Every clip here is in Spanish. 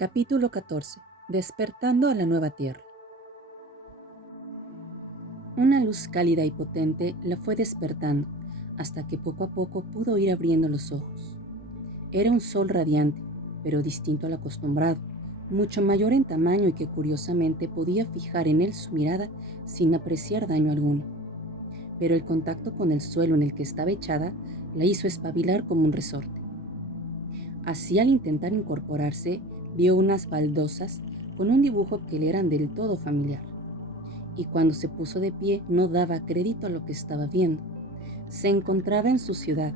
Capítulo 14. Despertando a la nueva tierra. Una luz cálida y potente la fue despertando, hasta que poco a poco pudo ir abriendo los ojos. Era un sol radiante, pero distinto al acostumbrado, mucho mayor en tamaño y que curiosamente podía fijar en él su mirada sin apreciar daño alguno. Pero el contacto con el suelo en el que estaba echada la hizo espabilar como un resorte. Así, al intentar incorporarse, vio unas baldosas con un dibujo que le eran del todo familiar. Y cuando se puso de pie no daba crédito a lo que estaba viendo. Se encontraba en su ciudad,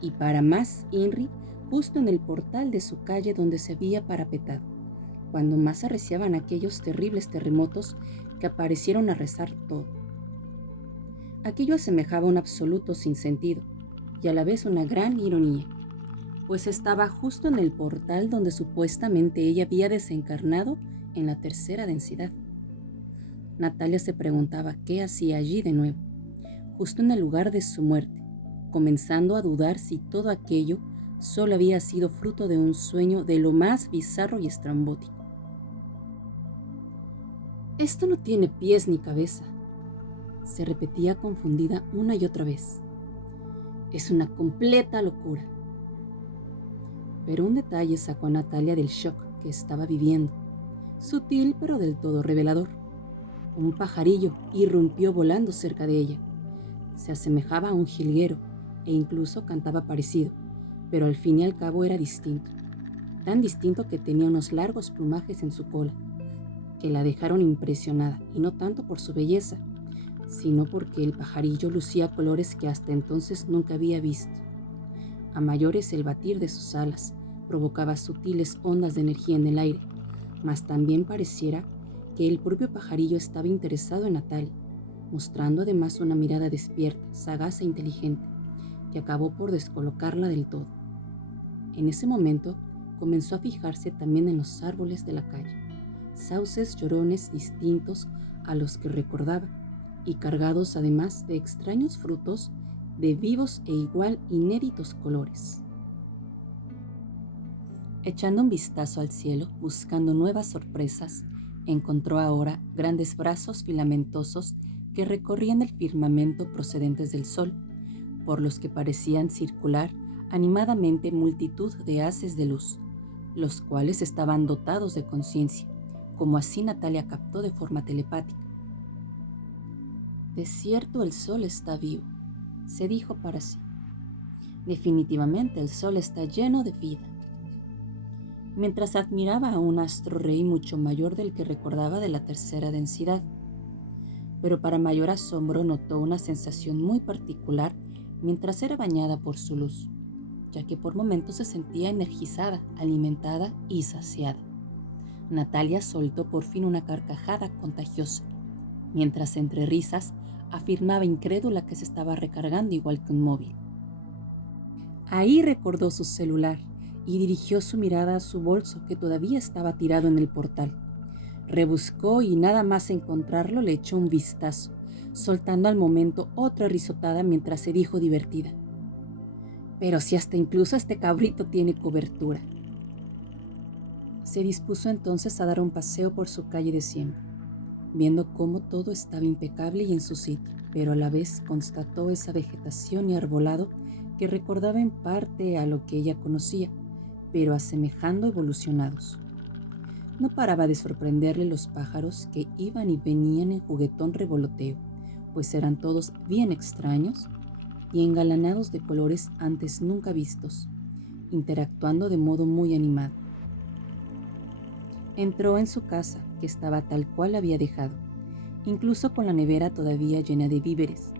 y para más INRI, justo en el portal de su calle donde se había parapetado, cuando más arreciaban aquellos terribles terremotos que aparecieron a rezar todo. Aquello asemejaba un absoluto sinsentido, y a la vez una gran ironía, pues estaba justo en el portal donde supuestamente ella había desencarnado en la tercera densidad. Natalia se preguntaba qué hacía allí de nuevo, justo en el lugar de su muerte, comenzando a dudar si todo aquello solo había sido fruto de un sueño de lo más bizarro y estrambótico. Esto no tiene pies ni cabeza, se repetía confundida una y otra vez. Es una completa locura. Pero un detalle sacó a Natalia del shock que estaba viviendo, sutil pero del todo revelador. Un pajarillo irrumpió volando cerca de ella. Se asemejaba a un jilguero e incluso cantaba parecido, pero al fin y al cabo era distinto. Tan distinto que tenía unos largos plumajes en su cola, que la dejaron impresionada, y no tanto por su belleza, sino porque el pajarillo lucía colores que hasta entonces nunca había visto. A mayores, el batir de sus alas provocaba sutiles ondas de energía en el aire, mas también pareciera que el propio pajarillo estaba interesado en Natalia, mostrando además una mirada despierta, sagaz e inteligente, que acabó por descolocarla del todo. En ese momento comenzó a fijarse también en los árboles de la calle, sauces llorones distintos a los que recordaba, y cargados además de extraños frutos de vivos e igual inéditos colores. Echando un vistazo al cielo, buscando nuevas sorpresas, encontró ahora grandes brazos filamentosos que recorrían el firmamento procedentes del sol, por los que parecían circular animadamente multitud de haces de luz, los cuales estaban dotados de conciencia, como así Natalia captó de forma telepática. De cierto, el sol está vivo, se dijo para sí. Definitivamente el sol está lleno de vida. Mientras admiraba a un astro rey mucho mayor del que recordaba de la tercera densidad. Pero para mayor asombro notó una sensación muy particular mientras era bañada por su luz, ya que por momentos se sentía energizada, alimentada y saciada. Natalia soltó por fin una carcajada contagiosa, mientras entre risas afirmaba incrédula que se estaba recargando igual que un móvil. Ahí recordó su celular y dirigió su mirada a su bolso que todavía estaba tirado en el portal. Rebuscó y nada más encontrarlo le echó un vistazo, soltando al momento otra risotada mientras se dijo divertida. Pero si hasta incluso este cabrito tiene cobertura. Se dispuso entonces a dar un paseo por su calle de siempre, viendo cómo todo estaba impecable y en su sitio, pero a la vez constató esa vegetación y arbolado que recordaba en parte a lo que ella conocía, pero asemejando evolucionados. No paraba de sorprenderle los pájaros que iban y venían en juguetón revoloteo, pues eran todos bien extraños y engalanados de colores antes nunca vistos, interactuando de modo muy animado. Entró en su casa, que estaba tal cual la había dejado, incluso con la nevera todavía llena de víveres,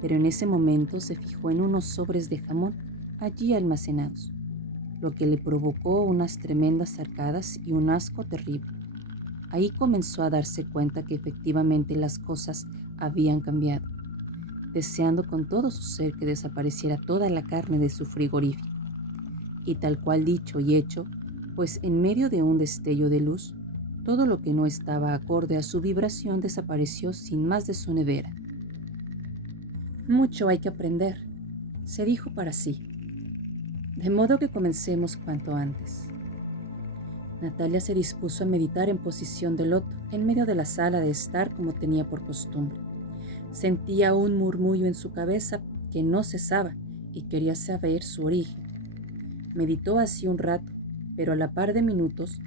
pero en ese momento se fijó en unos sobres de jamón allí almacenados, lo que le provocó unas tremendas arcadas y un asco terrible. Ahí comenzó a darse cuenta que efectivamente las cosas habían cambiado, deseando con todo su ser que desapareciera toda la carne de su frigorífico. Y tal cual dicho y hecho, pues en medio de un destello de luz, todo lo que no estaba acorde a su vibración desapareció sin más de su nevera. Mucho hay que aprender, se dijo para sí, de modo que comencemos cuanto antes. Natalia se dispuso a meditar en posición de loto en medio de la sala de estar como tenía por costumbre. Sentía un murmullo en su cabeza que no cesaba y quería saber su origen. Meditó así un rato, pero a la par de minutos,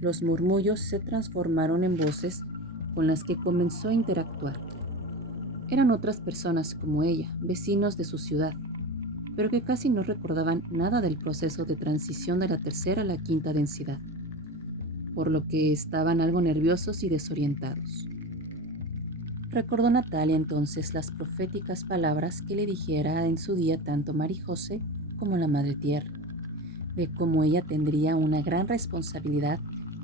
los murmullos se transformaron en voces con las que comenzó a interactuar. Eran otras personas como ella, vecinos de su ciudad, pero que casi no recordaban nada del proceso de transición de la tercera a la quinta densidad, por lo que estaban algo nerviosos y desorientados. Recordó Natalia entonces las proféticas palabras que le dijera en su día tanto Marijose como la Madre Tierra, de cómo ella tendría una gran responsabilidad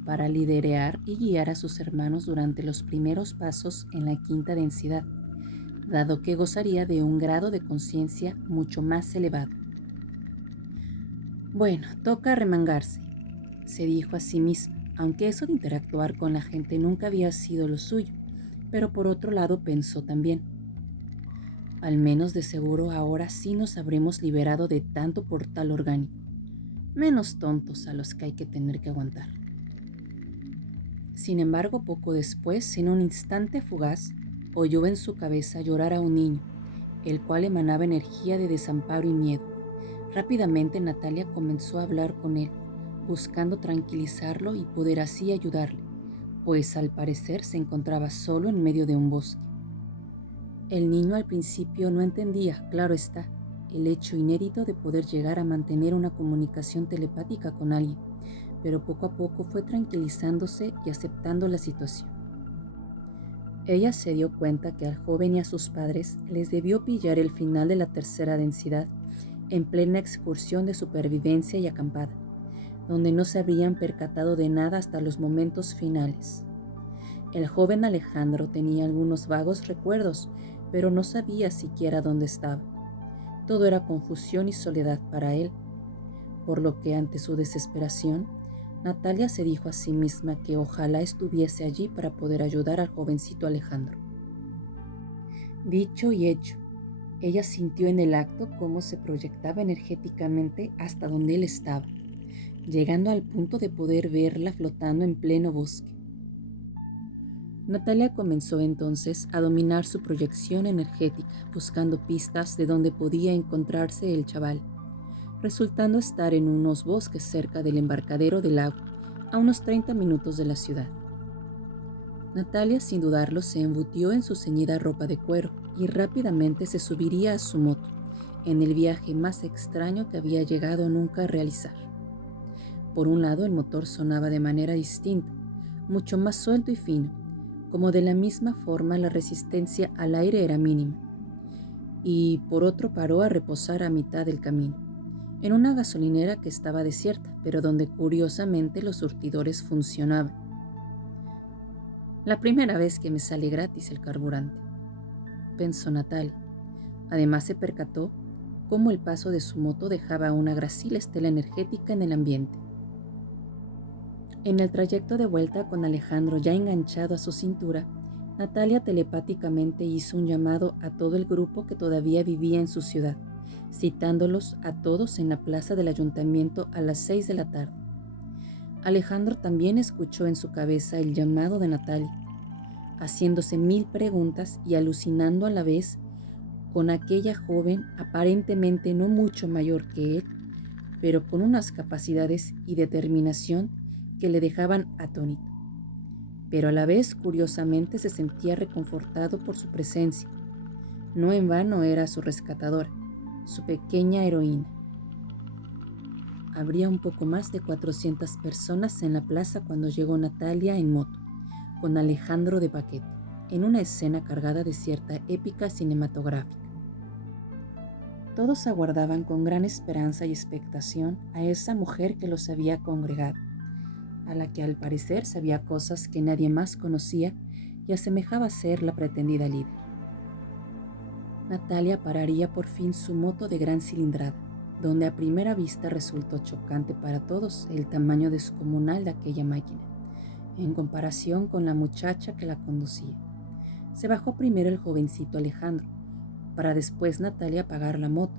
para liderar y guiar a sus hermanos durante los primeros pasos en la quinta densidad, dado que gozaría de un grado de conciencia mucho más elevado. Bueno, toca remangarse, se dijo a sí misma, aunque eso de interactuar con la gente nunca había sido lo suyo, pero por otro lado pensó también, al menos de seguro ahora sí nos habremos liberado de tanto portal orgánico, menos tontos a los que hay que tener que aguantar. Sin embargo, poco después, en un instante fugaz, oyó en su cabeza llorar a un niño, el cual emanaba energía de desamparo y miedo. Rápidamente Natalia comenzó a hablar con él, buscando tranquilizarlo y poder así ayudarle, pues al parecer se encontraba solo en medio de un bosque. El niño al principio no entendía, claro está, el hecho inédito de poder llegar a mantener una comunicación telepática con alguien, pero poco a poco fue tranquilizándose y aceptando la situación. Ella se dio cuenta que al joven y a sus padres les debió pillar el final de la tercera densidad en plena excursión de supervivencia y acampada, donde no se habrían percatado de nada hasta los momentos finales. El joven Alejandro tenía algunos vagos recuerdos, pero no sabía siquiera dónde estaba. Todo era confusión y soledad para él, por lo que ante su desesperación, Natalia se dijo a sí misma que ojalá estuviese allí para poder ayudar al jovencito Alejandro. Dicho y hecho, ella sintió en el acto cómo se proyectaba energéticamente hasta donde él estaba, llegando al punto de poder verla flotando en pleno bosque. Natalia comenzó entonces a dominar su proyección energética, buscando pistas de dónde podía encontrarse el chaval, resultando estar en unos bosques cerca del embarcadero del lago, a unos 30 minutos de la ciudad. Natalia, sin dudarlo, se embutió en su ceñida ropa de cuero y rápidamente se subiría a su moto, en el viaje más extraño que había llegado nunca a realizar. Por un lado, el motor sonaba de manera distinta, mucho más suelto y fino, como de la misma forma la resistencia al aire era mínima, y por otro paró a reposar a mitad del camino, en una gasolinera que estaba desierta, pero donde curiosamente los surtidores funcionaban. La primera vez que me sale gratis el carburante, pensó Natalia. Además se percató cómo el paso de su moto dejaba una gracil estela energética en el ambiente. En el trayecto de vuelta con Alejandro ya enganchado a su cintura, Natalia telepáticamente hizo un llamado a todo el grupo que todavía vivía en su ciudad, citándolos a todos en la plaza del ayuntamiento a las 6 de la tarde. Alejandro también escuchó en su cabeza el llamado de Natalia, haciéndose 1000 preguntas y alucinando a la vez con aquella joven aparentemente no mucho mayor que él, pero con unas capacidades y determinación que le dejaban atónito. Pero a la vez, curiosamente, se sentía reconfortado por su presencia. No en vano era su rescatadora, su pequeña heroína. Habría un poco más de 400 personas en la plaza cuando llegó Natalia en moto, con Alejandro de paquete, en una escena cargada de cierta épica cinematográfica. Todos aguardaban con gran esperanza y expectación a esa mujer que los había congregado, a la que al parecer sabía cosas que nadie más conocía y asemejaba ser la pretendida líder. Natalia pararía por fin su moto de gran cilindrada, donde a primera vista resultó chocante para todos el tamaño descomunal de aquella máquina, en comparación con la muchacha que la conducía. Se bajó primero el jovencito Alejandro, para después Natalia apagar la moto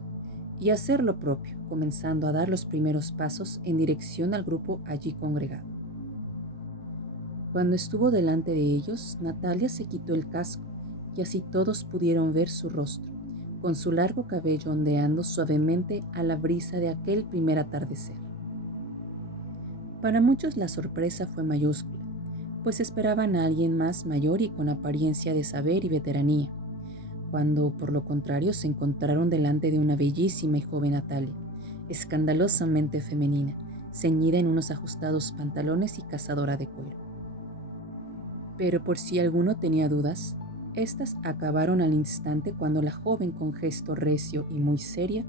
y hacer lo propio, comenzando a dar los primeros pasos en dirección al grupo allí congregado. Cuando estuvo delante de ellos, Natalia se quitó el casco y así todos pudieron ver su rostro, con su largo cabello ondeando suavemente a la brisa de aquel primer atardecer. Para muchos la sorpresa fue mayúscula, pues esperaban a alguien más mayor y con apariencia de saber y veteranía, cuando por lo contrario se encontraron delante de una bellísima y joven Natalia, escandalosamente femenina, ceñida en unos ajustados pantalones y cazadora de cuero. Pero por si alguno tenía dudas, estas acabaron al instante cuando la joven, con gesto recio y muy seria,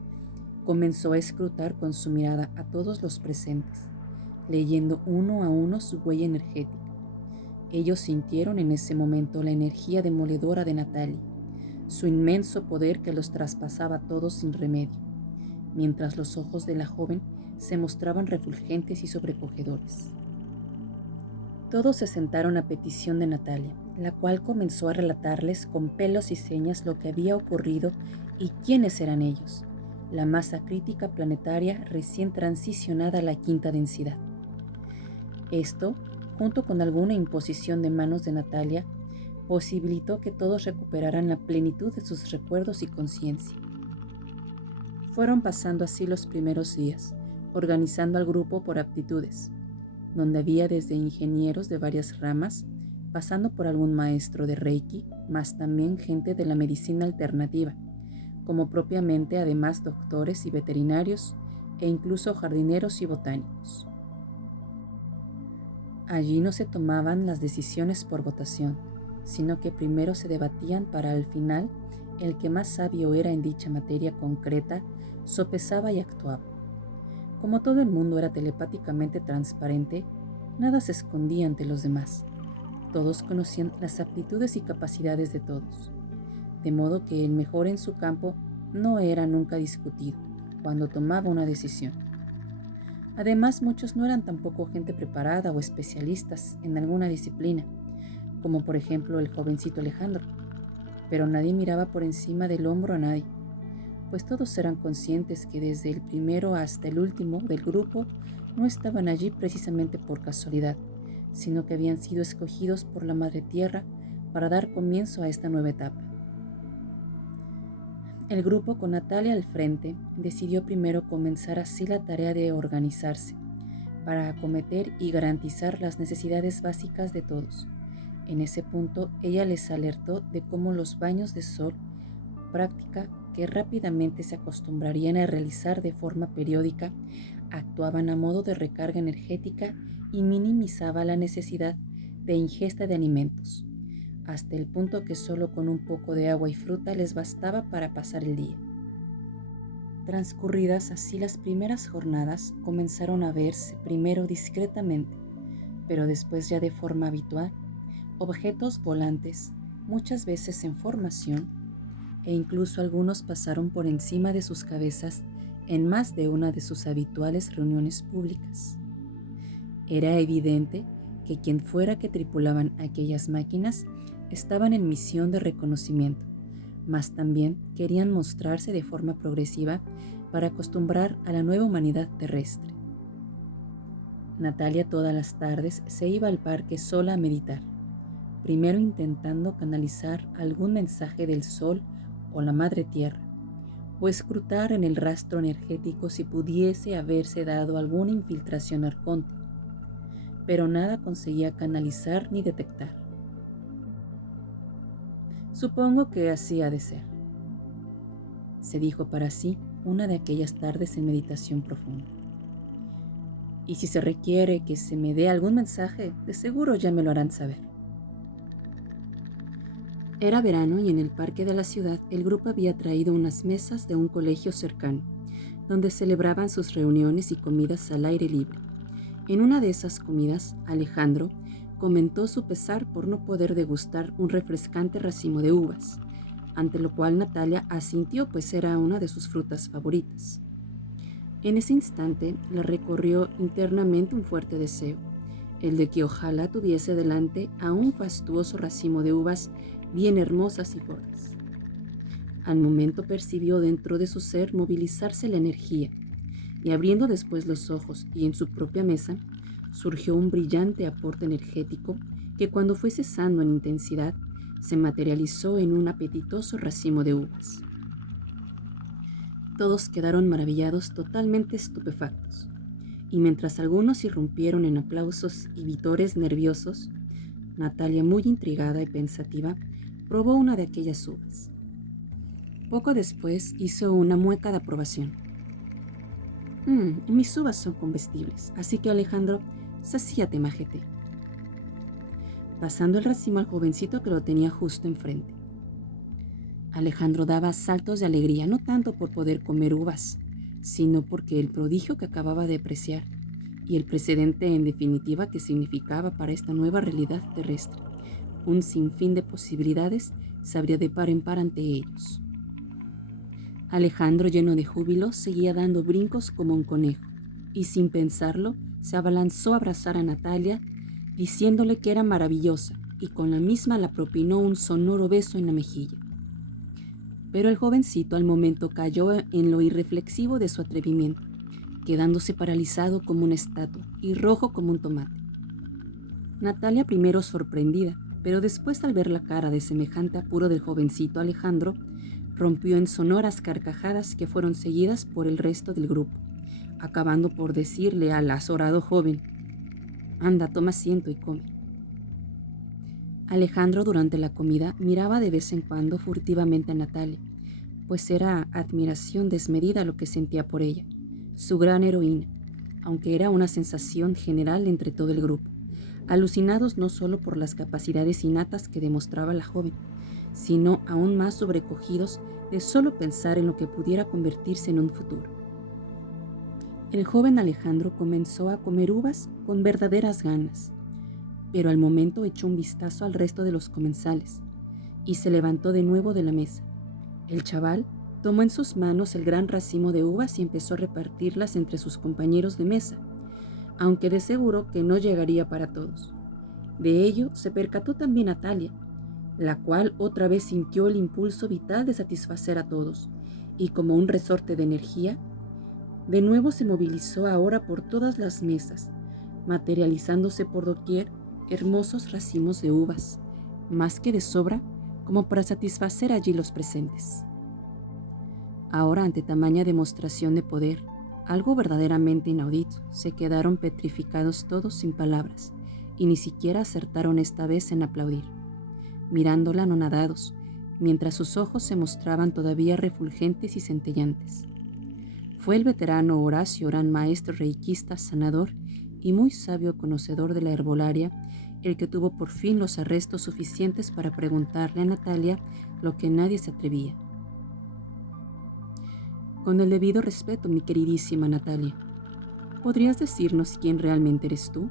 comenzó a escrutar con su mirada a todos los presentes, leyendo uno a uno su huella energética. Ellos sintieron en ese momento la energía demoledora de Natalia, su inmenso poder que los traspasaba a todos sin remedio, mientras los ojos de la joven se mostraban refulgentes y sobrecogedores. Todos se sentaron a petición de Natalia, la cual comenzó a relatarles con pelos y señas lo que había ocurrido y quiénes eran ellos, la masa crítica planetaria recién transicionada a la quinta densidad. Esto, junto con alguna imposición de manos de Natalia, posibilitó que todos recuperaran la plenitud de sus recuerdos y conciencia. Fueron pasando así los primeros días, organizando al grupo por aptitudes, donde había desde ingenieros de varias ramas, pasando por algún maestro de Reiki, más también gente de la medicina alternativa, como propiamente además doctores y veterinarios, e incluso jardineros y botánicos. Allí no se tomaban las decisiones por votación, sino que primero se debatían para al final el que más sabio era en dicha materia concreta, sopesaba y actuaba. Como todo el mundo era telepáticamente transparente, nada se escondía ante los demás. Todos conocían las aptitudes y capacidades de todos, de modo que el mejor en su campo no era nunca discutido cuando tomaba una decisión. Además, muchos no eran tampoco gente preparada o especialistas en alguna disciplina, como por ejemplo el jovencito Alejandro, pero nadie miraba por encima del hombro a nadie, pues todos eran conscientes que desde el primero hasta el último del grupo no estaban allí precisamente por casualidad, sino que habían sido escogidos por la Madre Tierra para dar comienzo a esta nueva etapa. El grupo, con Natalia al frente, decidió primero comenzar así la tarea de organizarse, para acometer y garantizar las necesidades básicas de todos. En ese punto, ella les alertó de cómo los baños de sol, práctica que rápidamente se acostumbrarían a realizar de forma periódica, actuaban a modo de recarga energética y minimizaba la necesidad de ingesta de alimentos, hasta el punto que solo con un poco de agua y fruta les bastaba para pasar el día. Transcurridas así las primeras jornadas, comenzaron a verse primero discretamente, pero después ya de forma habitual, objetos volantes, muchas veces en formación, e incluso algunos pasaron por encima de sus cabezas en más de una de sus habituales reuniones públicas. Era evidente que quien fuera que tripulaban aquellas máquinas estaban en misión de reconocimiento, mas también querían mostrarse de forma progresiva para acostumbrar a la nueva humanidad terrestre. Natalia todas las tardes se iba al parque sola a meditar, primero intentando canalizar algún mensaje del sol o la madre tierra, o escrutar en el rastro energético si pudiese haberse dado alguna infiltración arconte, pero nada conseguía canalizar ni detectar. Supongo que así ha de ser, se dijo para sí una de aquellas tardes en meditación profunda. Y si se requiere que se me dé algún mensaje, de seguro ya me lo harán saber. Era verano y en el parque de la ciudad el grupo había traído unas mesas de un colegio cercano, donde celebraban sus reuniones y comidas al aire libre. En una de esas comidas, Alejandro comentó su pesar por no poder degustar un refrescante racimo de uvas, ante lo cual Natalia asintió, pues era una de sus frutas favoritas. En ese instante le recorrió internamente un fuerte deseo, el de que ojalá tuviese delante a un fastuoso racimo de uvas bien hermosas y gordas. Al momento percibió dentro de su ser movilizarse la energía, y abriendo después los ojos y en su propia mesa, surgió un brillante aporte energético que cuando fue cesando en intensidad, se materializó en un apetitoso racimo de uvas. Todos quedaron maravillados, totalmente estupefactos, y mientras algunos irrumpieron en aplausos y vítores nerviosos, Natalia, muy intrigada y pensativa, probó una de aquellas uvas. Poco después hizo una mueca de aprobación. Mis uvas son comestibles, así que Alejandro, sacíate, majete. Pasando el racimo al jovencito que lo tenía justo enfrente. Alejandro daba saltos de alegría, no tanto por poder comer uvas, sino porque el prodigio que acababa de apreciar y el precedente en definitiva que significaba para esta nueva realidad terrestre, un sinfín de posibilidades, se abría de par en par ante ellos. Alejandro, lleno de júbilo, seguía dando brincos como un conejo, y sin pensarlo, se abalanzó a abrazar a Natalia, diciéndole que era maravillosa, y con la misma la propinó un sonoro beso en la mejilla. Pero el jovencito al momento cayó en lo irreflexivo de su atrevimiento, quedándose paralizado como una estatua y rojo como un tomate. Natalia, primero sorprendida, pero después al ver la cara de semejante apuro del jovencito Alejandro, rompió en sonoras carcajadas que fueron seguidas por el resto del grupo, acabando por decirle al azorado joven: «Anda, toma asiento y come». Alejandro durante la comida miraba de vez en cuando furtivamente a Natalia, pues era admiración desmedida lo que sentía por ella, su gran heroína, aunque era una sensación general entre todo el grupo, alucinados no solo por las capacidades innatas que demostraba la joven, sino aún más sobrecogidos de solo pensar en lo que pudiera convertirse en un futuro. El joven Alejandro comenzó a comer uvas con verdaderas ganas, pero al momento echó un vistazo al resto de los comensales y se levantó de nuevo de la mesa. El chaval tomó en sus manos el gran racimo de uvas y empezó a repartirlas entre sus compañeros de mesa, aunque de seguro que no llegaría para todos. De ello se percató también Natalia, la cual otra vez sintió el impulso vital de satisfacer a todos, y como un resorte de energía, de nuevo se movilizó ahora por todas las mesas, materializándose por doquier hermosos racimos de uvas, más que de sobra, como para satisfacer allí los presentes. Ahora, ante tamaña demostración de poder, algo verdaderamente inaudito, se quedaron petrificados todos sin palabras, y ni siquiera acertaron esta vez en aplaudir, mirándola anonadados, mientras sus ojos se mostraban todavía refulgentes y centellantes. Fue el veterano Horacio, gran maestro reikista, sanador y muy sabio conocedor de la herbolaria, el que tuvo por fin los arrestos suficientes para preguntarle a Natalia lo que nadie se atrevía. Con el debido respeto, mi queridísima Natalia, ¿podrías decirnos quién realmente eres tú?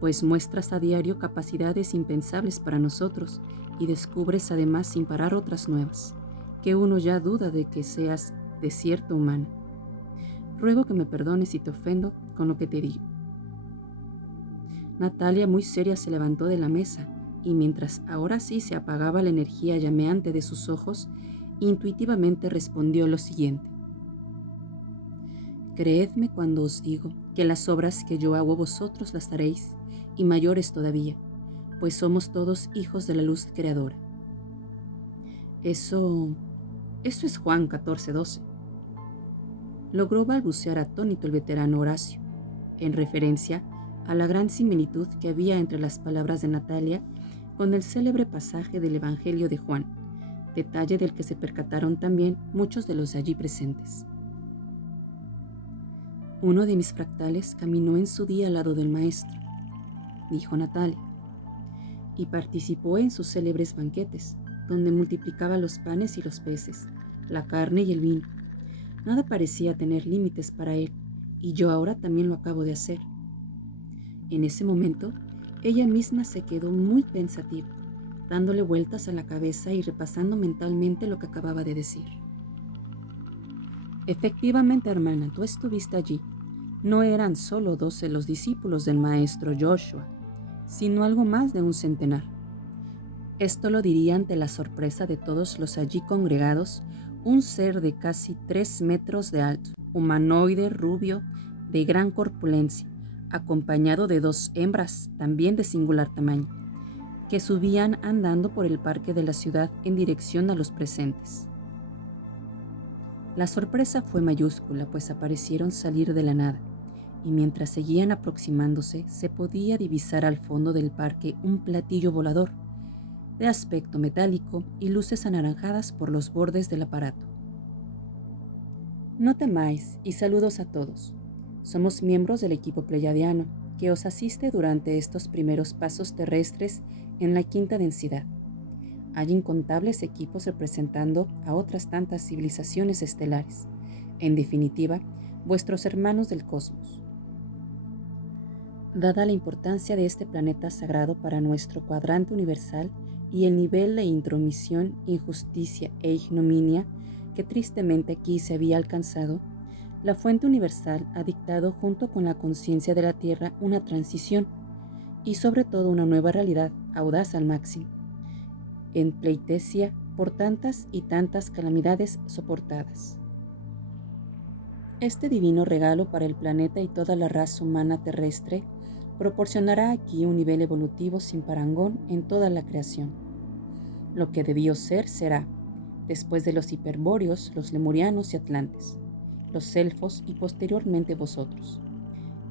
Pues muestras a diario capacidades impensables para nosotros y descubres además sin parar otras nuevas, que uno ya duda de que seas de cierto humana. Ruego que me perdones si te ofendo con lo que te digo. Natalia, muy seria, se levantó de la mesa y mientras ahora sí se apagaba la energía llameante de sus ojos, intuitivamente respondió lo siguiente: «Creedme cuando os digo que las obras que yo hago vosotros las haréis, y mayores todavía, pues somos todos hijos de la luz creadora». Eso es Juan 14:12. Logró balbucear atónito el veterano Horacio, en referencia a la gran similitud que había entre las palabras de Natalia con el célebre pasaje del Evangelio de Juan, detalle del que se percataron también muchos de los allí presentes. «Uno de mis fractales caminó en su día al lado del maestro», dijo Natalia, «y participó en sus célebres banquetes, donde multiplicaba los panes y los peces, la carne y el vino. Nada parecía tener límites para él, y yo ahora también lo acabo de hacer». En ese momento, ella misma se quedó muy pensativa, dándole vueltas a la cabeza y repasando mentalmente lo que acababa de decir. «Efectivamente, hermana, tú estuviste allí. No eran solo 12 los discípulos del maestro Joshua, sino algo más de un centenar. Esto lo diría ante la sorpresa de todos los allí congregados un ser de casi 3 metros de alto, humanoide, rubio, de gran corpulencia, acompañado de 2 hembras, también de singular tamaño, que subían andando por el parque de la ciudad en dirección a los presentes. La sorpresa fue mayúscula, pues aparecieron salir de la nada, y mientras seguían aproximándose, se podía divisar al fondo del parque un platillo volador, de aspecto metálico y luces anaranjadas por los bordes del aparato. No temáis y saludos a todos. Somos miembros del equipo pleyadiano que os asiste durante estos primeros pasos terrestres en la quinta densidad. Hay incontables equipos representando a otras tantas civilizaciones estelares. En definitiva, vuestros hermanos del cosmos. Dada la importancia de este planeta sagrado para nuestro cuadrante universal y el nivel de intromisión, injusticia e ignominia que tristemente aquí se había alcanzado, la fuente universal ha dictado junto con la conciencia de la Tierra una transición y sobre todo una nueva realidad audaz al máximo, en pleitesía por tantas y tantas calamidades soportadas. Este divino regalo para el planeta y toda la raza humana terrestre proporcionará aquí un nivel evolutivo sin parangón en toda la creación. Lo que debió ser será, después de los hiperbóreos, los lemurianos y atlantes, los elfos y posteriormente vosotros,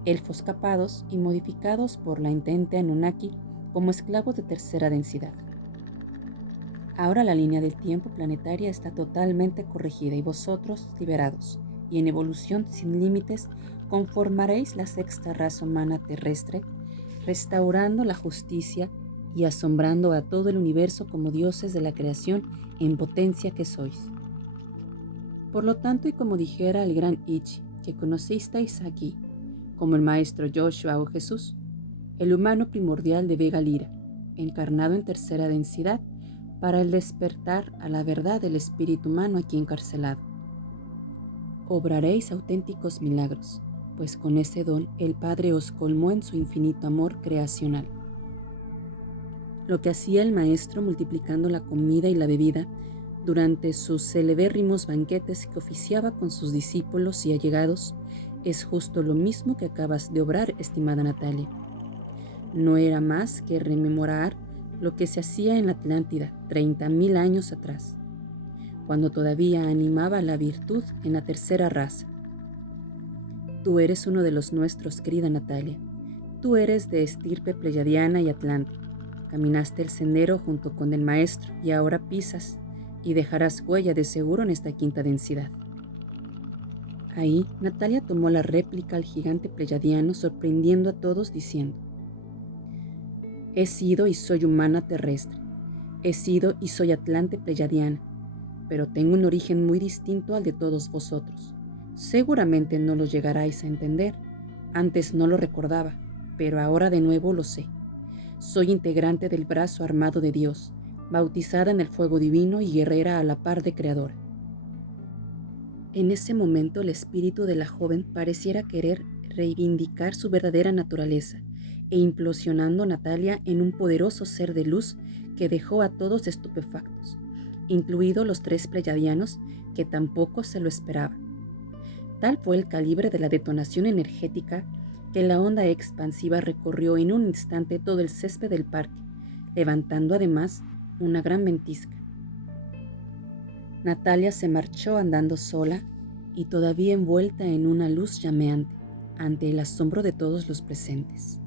elfos capados y modificados por la entente Anunnaki como esclavos de tercera densidad. Ahora la línea del tiempo planetaria está totalmente corregida y vosotros liberados, y en evolución sin límites conformaréis la sexta raza humana terrestre, restaurando la justicia y asombrando a todo el universo como dioses de la creación en potencia que sois. Por lo tanto, y como dijera el gran Ichi, que conocisteis aquí, como el maestro Joshua o Jesús, el humano primordial de Vega Lira, encarnado en tercera densidad, para el despertar a la verdad del espíritu humano aquí encarcelado. Obraréis auténticos milagros, pues con ese don el Padre os colmó en su infinito amor creacional. Lo que hacía el Maestro multiplicando la comida y la bebida durante sus celebérrimos banquetes que oficiaba con sus discípulos y allegados es justo lo mismo que acabas de obrar, estimada Natalia. No era más que rememorar lo que se hacía en la Atlántida 30.000 años atrás, cuando todavía animaba la virtud en la tercera raza. Tú eres uno de los nuestros, querida Natalia. Tú eres de estirpe pleyadiana y atlante. Caminaste el sendero junto con el maestro y ahora pisas y dejarás huella de seguro en esta quinta densidad. Ahí, Natalia tomó la réplica al gigante pleyadiano, sorprendiendo a todos diciendo: he sido y soy humana terrestre, he sido y soy atlante pleyadiana, pero tengo un origen muy distinto al de todos vosotros. Seguramente no lo llegaráis a entender, antes no lo recordaba, pero ahora de nuevo lo sé. Soy integrante del brazo armado de Dios, bautizada en el fuego divino y guerrera a la par de creadora. En ese momento el espíritu de la joven pareciera querer reivindicar su verdadera naturaleza e implosionando a Natalia en un poderoso ser de luz que dejó a todos estupefactos, incluidos los 3 pleyadianos que tampoco se lo esperaban. Tal fue el calibre de la detonación energética que la onda expansiva recorrió en un instante todo el césped del parque, levantando además una gran ventisca. Natalia se marchó andando sola y todavía envuelta en una luz llameante, ante el asombro de todos los presentes.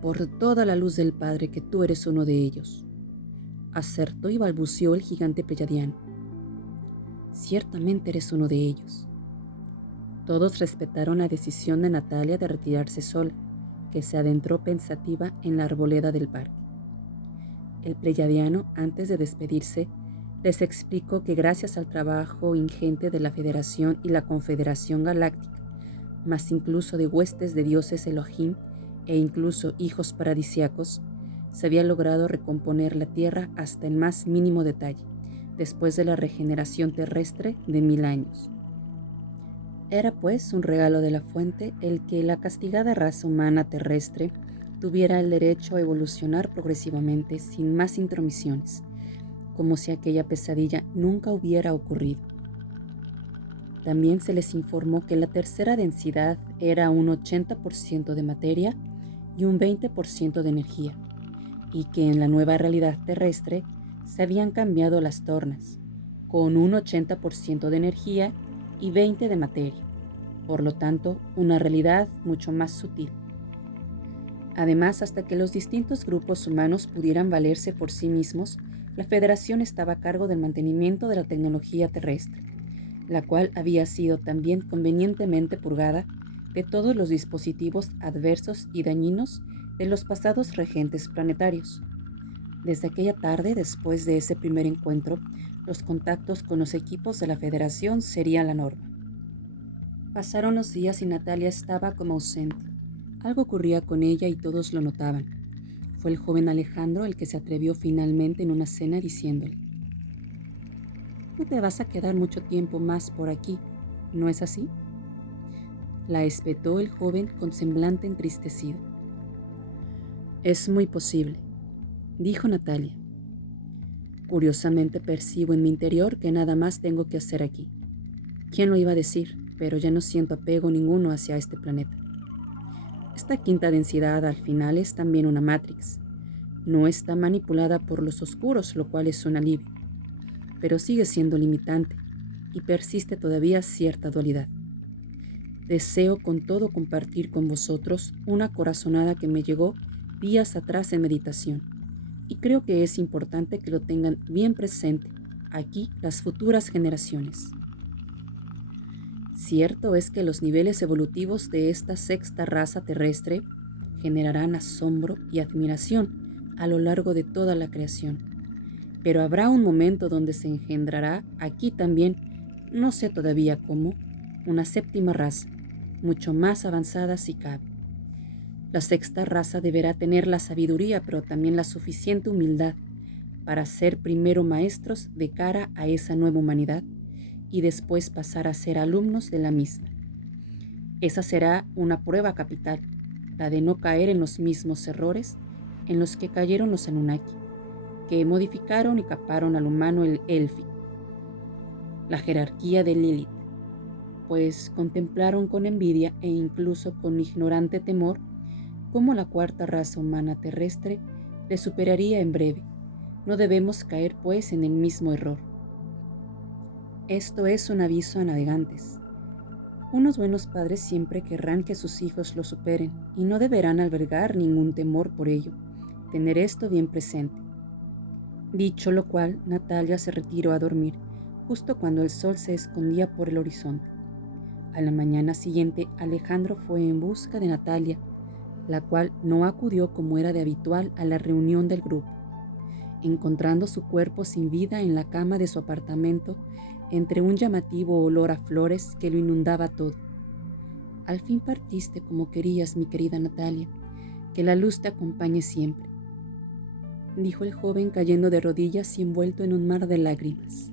Por toda la luz del Padre que tú eres uno de ellos, acertó y balbuceó el gigante pleyadiano. Ciertamente eres uno de ellos. Todos respetaron la decisión de Natalia de retirarse sola, que se adentró pensativa en la arboleda del parque. El pleyadiano, antes de despedirse, les explicó que gracias al trabajo ingente de la Federación y la Confederación Galáctica, más incluso de huestes de dioses Elohim e incluso hijos paradisíacos, se había logrado recomponer la Tierra hasta el más mínimo detalle, después de la regeneración terrestre de 1000 años. Era pues un regalo de la fuente el que la castigada raza humana terrestre tuviera el derecho a evolucionar progresivamente sin más intromisiones, como si aquella pesadilla nunca hubiera ocurrido. También se les informó que la tercera densidad era un 80% de materia y un 20% de energía, y que en la nueva realidad terrestre se habían cambiado las tornas, con un 80% de energía y 20% de materia, por lo tanto, una realidad mucho más sutil. Además, hasta que los distintos grupos humanos pudieran valerse por sí mismos, la Federación estaba a cargo del mantenimiento de la tecnología terrestre, la cual había sido también convenientemente purgada de todos los dispositivos adversos y dañinos de los pasados regentes planetarios. Desde aquella tarde, después de ese primer encuentro, los contactos con los equipos de la Federación serían la norma. Pasaron los días y Natalia estaba como ausente. Algo ocurría con ella y todos lo notaban. Fue el joven Alejandro el que se atrevió finalmente en una cena diciéndole: «No te vas a quedar mucho tiempo más por aquí, ¿no es así?». La espetó el joven con semblante entristecido. «Es muy posible», dijo Natalia. «Curiosamente percibo en mi interior que nada más tengo que hacer aquí. ¿Quién lo iba a decir? Pero ya no siento apego ninguno hacia este planeta. Esta quinta densidad al final es también una Matrix. No está manipulada por los oscuros, lo cual es un alivio, pero sigue siendo limitante y persiste todavía cierta dualidad. Deseo con todo compartir con vosotros una corazonada que me llegó días atrás en meditación, y creo que es importante que lo tengan bien presente aquí las futuras generaciones. Cierto es que los niveles evolutivos de esta sexta raza terrestre generarán asombro y admiración a lo largo de toda la creación, pero habrá un momento donde se engendrará aquí también, no sé todavía cómo, una séptima raza, mucho más avanzada si cabe. La sexta raza deberá tener la sabiduría, pero también la suficiente humildad para ser primero maestros de cara a esa nueva humanidad y después pasar a ser alumnos de la misma. Esa será una prueba capital, la de no caer en los mismos errores en los que cayeron los Anunnaki, que modificaron y caparon al humano el élfico, la jerarquía de Lilith, pues contemplaron con envidia e incluso con ignorante temor cómo la cuarta raza humana terrestre le superaría en breve. No debemos caer pues en el mismo error. Esto es un aviso a navegantes. Unos buenos padres siempre querrán que sus hijos lo superen y no deberán albergar ningún temor por ello. Tener esto bien presente. Dicho lo cual, Natalia se retiró a dormir, justo cuando el sol se escondía por el horizonte. A la mañana siguiente, Alejandro fue en busca de Natalia, la cual no acudió como era de habitual a la reunión del grupo, encontrando su cuerpo sin vida en la cama de su apartamento, entre un llamativo olor a flores que lo inundaba todo. «Al fin partiste como querías, mi querida Natalia. Que la luz te acompañe siempre», dijo el joven cayendo de rodillas y envuelto en un mar de lágrimas.